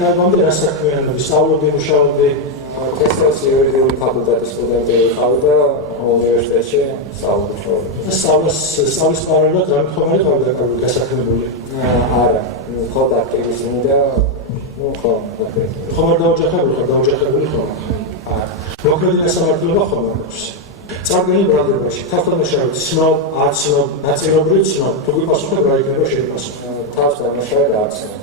Გამამდე რა საქმიანობი, სწავლობდი, მუშაობდი, Constance იურიდიული ფაკულტეტის სტუდენტი ვიყავი და უნივერსიტეტში სწავლობდი. სწავლის პარალელურად რა მდგომარეობაა დაკავებული, გასაქმებული? არა, მხოლოდ აქტივიზმი და ხო, ხომ არ დაოჯახებული ხომ? არა. მოქმედი გასამართლება ხომ აქვს? წარდგენილ ბრალდებაში, თავს-თამაშად ცნობ, არ ცნობ, ნაწილობრივ ცნობ, თუ გიპასუხებ რა იქნება შეფასო? თავს-თამაშად არ ცნობ.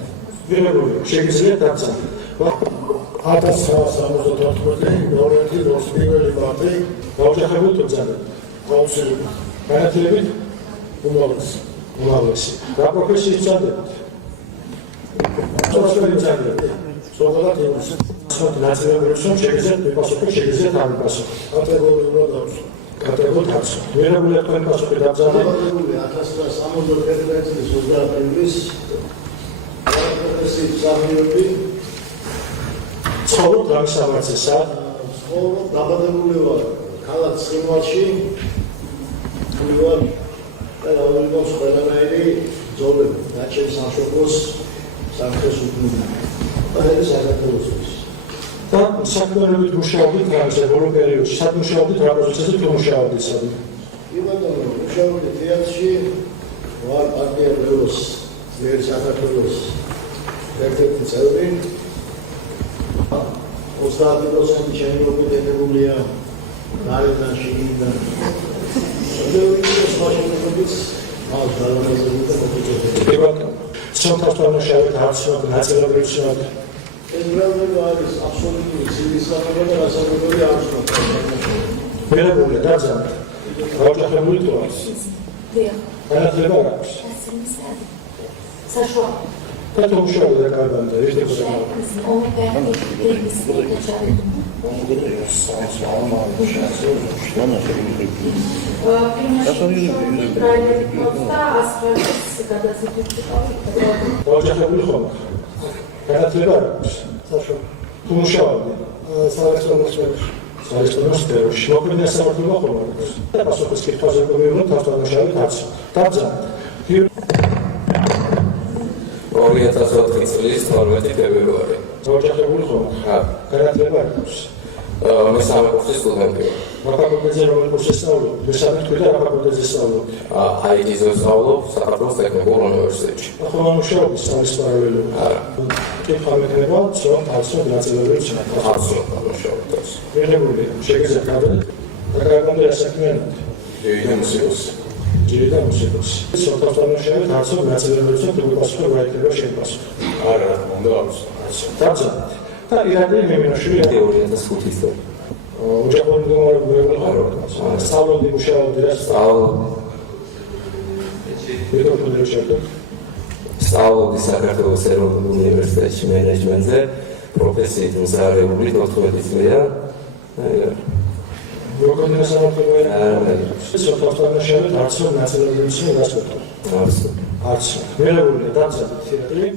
Vine შეგიძლიათ დაგცა. 1974 ნოემბრის 21 მარტი დაოჯახებულ თუ ძალიან? აუცილებლად. განათლებით? უმაღლესი. რა პროფესიის წადებთ? ზოგადად იმის. ნაწილობრივ ცნობ, შეგიძლიათ ვიპასუხოთ, შეგიძლიათ არ ვიპასუხოთ. კატეგორიულად აქვს. კატეგორიულად აქვს. ვერაგული თქვენ პასუხი დაბრძანეთ? 1971 წლის 20 აპრილის ცხოვრობ გამისამართლესა? ცხოვრობ, დაბადებული ვარ ქალაქ ცხინვალში. და ავიღოთ ყველანაირი ძოლები, რაჩემ სამშობლოს სამხედრო უკუნა. და ეს საქართველოსთვის. და საქმიანობით მუშაობდით რამზე, ბოლო პერიოდში, სად მუშაობდით, რა პროცესზე თუ მუშაობდით სად? იბატონო, მუშაობდი თეატრში, ვარ პარტია ლეოს ძლიერი საქართველოს ერთ-ერთი წევრი. 30% ჩემი მოკიდებულია გარედან შიგნიდან. Ცნობ-თამაშებით არ ცნობ, ნაწილობრივ ცნობ. ეს ბრალდება არის აბსოლუტური ცივი საქმე და გასაგებია არ ცნობ. ვერაგული დაბრძანეთ. დაოჯახებული თუ არა? განათლება არ აქვს? საშუალო. და თუ მუშაობდი დაკარგავდა, ის დეპოზიტი. დაოჯახებული ხომ? განათლება არ აქვს? საშუალო. თუ მუშაობდი? საერთოდ სფეროში. საერთოდ სფეროში. მოქმედი გასამართლება ხომ არის? და პასუხის კითხვაზე გვიმეორებთ თავს-თამაშებით არც. დაბრძანეთ. 2004 წლის 12 ფევრვარი. დაოჯახებული ხომ? ხა. განათლება არ აქვს? მესამე კურსის სტუდენტი ვარ. რა ფაკულტეტზე რომელი კურსი სწავლობ? მესამე თქვი და რა ფაკულტეტზე სწავლობ? IT-ზე ვსწავლობ საქართველოს ტექნიკურ უნივერსიტეტში. ახლა მუშაობ სწავლის პარალელურად. არა. კითხვა მექნება, ცოტა თავსო ნაწილობრივ ცნობ. ახალ მუშაობ თავს. ვიღებული, შეგიძლიათ გავდეთ? დაკარგავდა რა საქმიანობთ? იუნსიუს. ჯერიდან მუსიკოსი. ცოტა თამაშებით, არცო ნაწილობრივ ცნობ, თუ გიპასუხებ რა იქნება შეფასო. არა, რა თქმა უნდა, აქვს. დაბრძანეთ. და ირაკლი მემინოშვილი 2005 წელი. ოჯახური მდგომარეობა არ აქვს. სწავლობდი, მუშაობდი რა? სწავლობდი საქართველოს ეროვნულ უნივერსიტეტში მენეჯმენტზე, პროფესიით მზარეული 14 წლია. როგორ გასამართლებელი? ცოტა თამაშებით, არცო ნაწილობრივ ცნობ, რა თქმა უნდა. არც. არც. ვერაგული დაბრძანეთ ირაკლი.